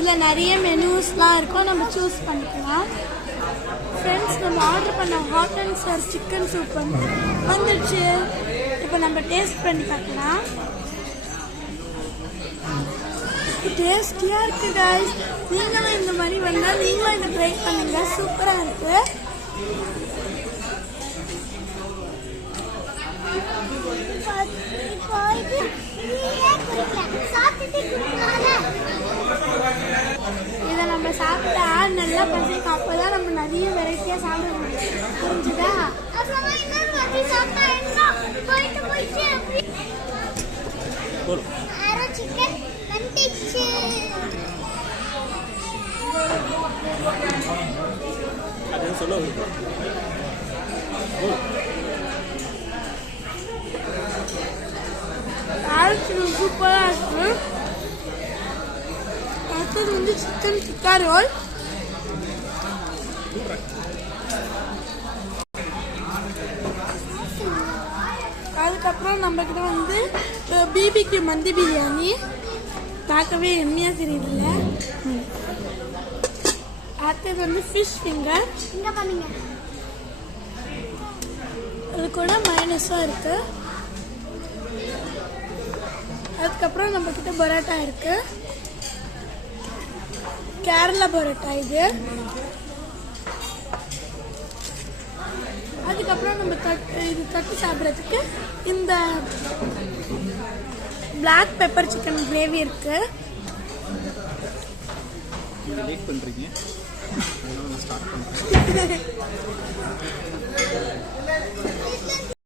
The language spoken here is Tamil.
இதில் நிறைய மெனூஸ்லாம் இருக்கும், நம்ம சூஸ் பண்ணிக்கலாம். ஃப்ரெண்ட்ஸ், நம்ம ஆர்டர் பண்ண hot and serve chicken soup வந்துடுச்சு. இப்போ நம்ம டேஸ்ட் பண்ணி பார்க்கலாம். டேஸ்டியாக இருக்குது கைஸ். நீங்களும் இந்த மாதிரி வந்தால் நீங்களும் இதை ட்ரை பண்ணுங்க, சூப்பராக இருக்குது. இதை நம்ம சாப்பிட்டா நல்லா பசிக்கும், அப்போதான் நம்ம நிறைய வெரைட்டியா சாப்பிட முடியும். புரிஞ்சுதா? சூப்பரா இருக்கு. அடுத்தது வந்து சிக்கன் டிக்கா ரோல். அதுக்கப்புறம் நம்ம கிட்ட வந்து பிபிக்கு மந்தி பிரியாணி, பார்க்கவே எம்மியா தெரியுதுல்ல. அடுத்தது வந்து ஃபிஷ் ஃபிங்கர், அது கூட மைனஸும் இருக்கு. அதுக்கப்புறம் நம்ம கிட்ட பரோட்டா இருக்கு, கேரளா பரோட்டா இது. அதுக்கப்புறம் நம்ம இது தட்டி சாப்பிட்றதுக்கு இந்த பிளாக் பெப்பர் சிக்கன் கிரேவி இருக்கு.